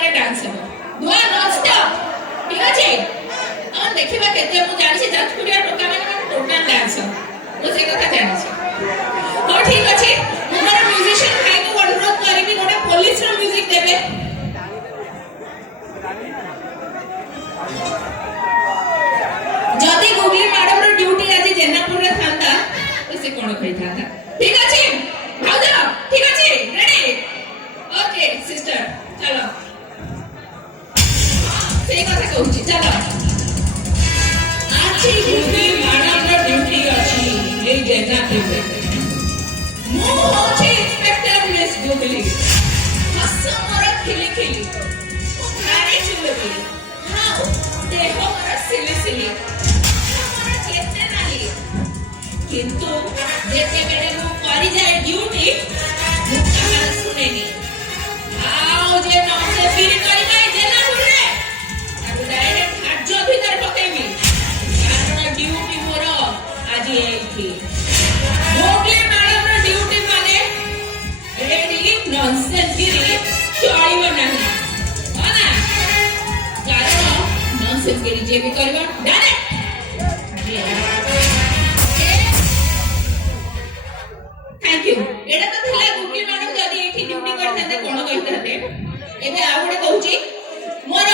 ଉପରେ ଡାନ୍ସ ହେବ ନୂଆ ନନଷ୍ଟପ୍ ଠିକ ଅଛି ଆମେ ଦେଖିବା କେତେ ମୁଁ ଜାଣିଛି ଯାଜପୁରିଆ ଟୋକାମାନେ ଟୋଟାଲ ଡାନ୍ସ ମୁଁ ସେଇ କଥା ଜାଣିଛି ହଉ ଠିକ ଅଛି ମୁଁ ମୋର ମ୍ୟୁଜିସିଆନ ଭାଇକୁ ଅନୁରୋଧ କରିବି ଗୋଟେ ପୋଲିସର ମ୍ୟୁଜିକ ଦେବେ ଯଦି ଗୁଗଲି ମ୍ୟାଡମର ଡ୍ୟୁଟି ଆଜି ଜେନାପୁରରେ ଥାନ୍ତା ତ ସେ କଣ କହିଥାନ୍ତା ଠିକ ଅଛି ଭାଉଜ ଠିକ ଅଛି ରେଡି ओके सिस्टर चलो सही कथा कहूची चलो आछि गुबी मैडम रो ड्यूटी अछि ए जेना के मु होछि इंस्पेक्टर मिस गुबली हस मोर खिली खिली भारी चुलबली हां देह मोर सिली सिली मोर केते नाली किंतु जेते बेले मु करि जाय ड्यूटी मु कहां सुनेनी आओ जे नाम से फिर करी नाही जेना पुरे ताको डायरेक्ट हाजो भीतर पकेबी कारण ड्यूटी मोर आज एठी भोगले मैडम रो ड्यूटी माने रेडी नॉनसेंस गिरी चळिबो नाही हाना कारण नॉनसेंस गिरी जे भी करबो डायरेक्ट थैंक यू एटा तो थिला गुगली मैडम जदी एठी ड्यूटी करथाते कोन करथाते एबे आ गुडे कहूची मोर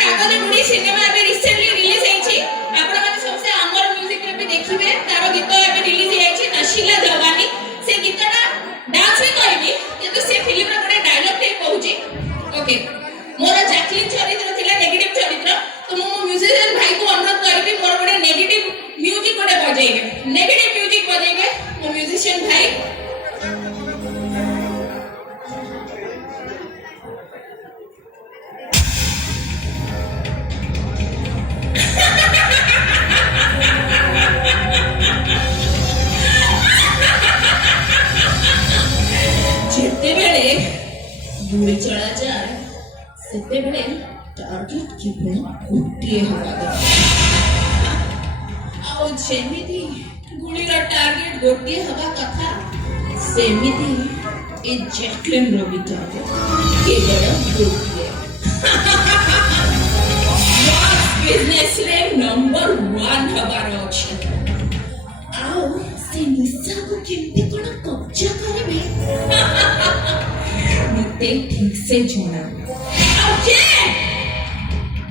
कागज गुडी सिनेमा एबे रिसेंटली रिलीज हेछि आपण माने सबसे हमर म्यूजिक रे भी देखिबे तारो गीत एबे रिलीज हेछि नशीला जवानी से गीतटा डांस भी करबी किंतु से फिल्म रे गुडे डायलॉग टे कहूची ओके मोर जैकलिन चरित्र थिला नेगेटिव चरित्र तो मो म्यूजिशियन भाई को अनुरोध करबी मोर गुडे नेगेटिव म्यूजिक गुडे बजाइबे नेगेटिव म्यूजिक बजाइबे मो म्यूजिशियन भाई जेते बेले गुली चला जाए सेते बेले टार्गेट की गोटे हवा आओ जेमिति गुलीर टार्गेट गोटे हवा कथा सेमिति ए जैकलिन रो भी टार्गेट केवल गोटे बिजनेस रे नंबर 1 हवार अछि आओ से निशा को केमती कोन कब्जा करबे मते ठीक से जोना ओके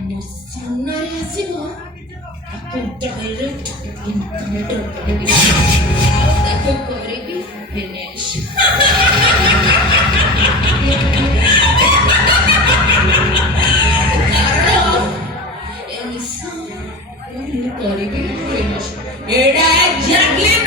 मो सामने आसीबो आपको डायरेक्ट इनकाउंटर करबी ताको करेबी फिनिश करेबी फिनिश एडा जैकलिन